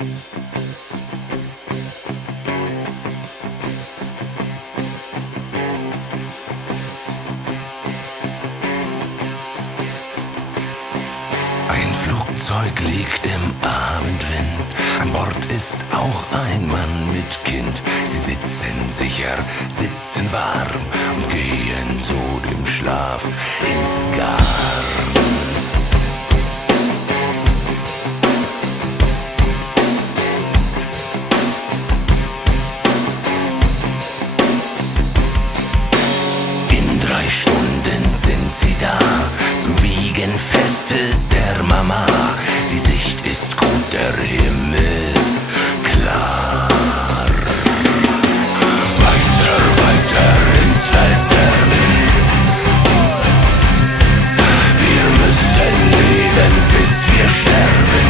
Ein Flugzeug liegt im Abendwind, an Bord ist auch ein Mann mit Kind. Sie sitzen sicher, sitzen warm und gehen so dem Schlaf ins Garn. In 3 Stunden sind sie da zum Wiegenfeste der Mama. Die Sicht ist gut, der Himmel klar. Weiter, weiter ins Verderben. Wir müssen leben, bis wir sterben.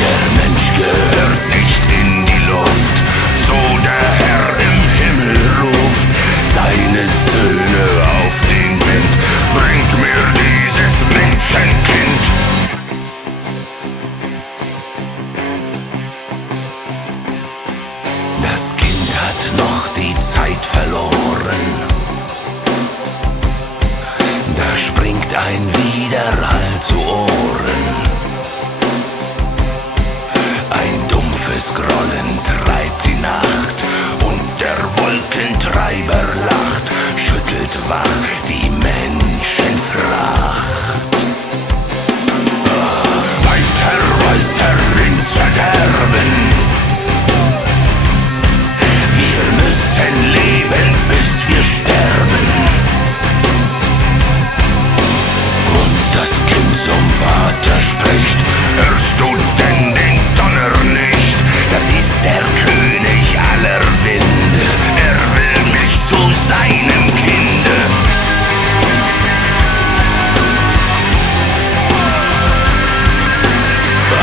Der Mensch gehört nicht in die Luft, so der Herr im Himmel ruft seine Söhne auf den Wind. Bringt mir dieses Menschenkind. Das Kind hat noch die Zeit verloren. Da springt ein Widerhall zu Ohren. Ein dumpfes Grollen treibt die Nacht und der Wolkentreiber lacht, schüttelt wach die Menschenfracht. Weiter, weiter ins Verderben. Wir müssen leben, bis wir sterben. Und das Kind zum Vater spricht: Hörst du denn den Donner nicht? Das ist der König aller Winde. Er will mich zu seinem Kinde.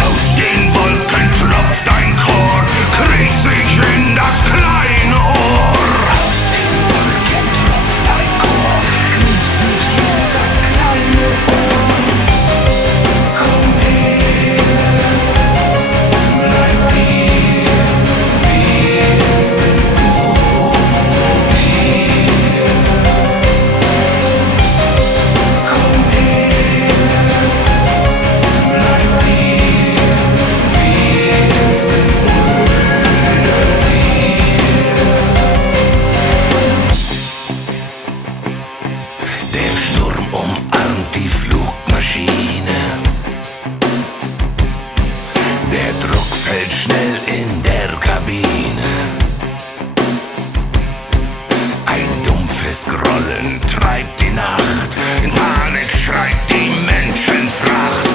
Aus den Wolken tropft ein Chor, kriecht sich in das kleine Ohr. Aus den Wolken tropft ein Chor, kriecht sich in das kleine Ohr. Komm her, bleib hier, wir sind gut zu dir. Komm her, bleib hier, wir sind Brüder dir. Der Sturm umarmt die Flugmaschine. Der Druck fällt schnell in der Kabine. Ein dumpfes Grollen treibt die Nacht. In Panik schreit die Menschenfracht.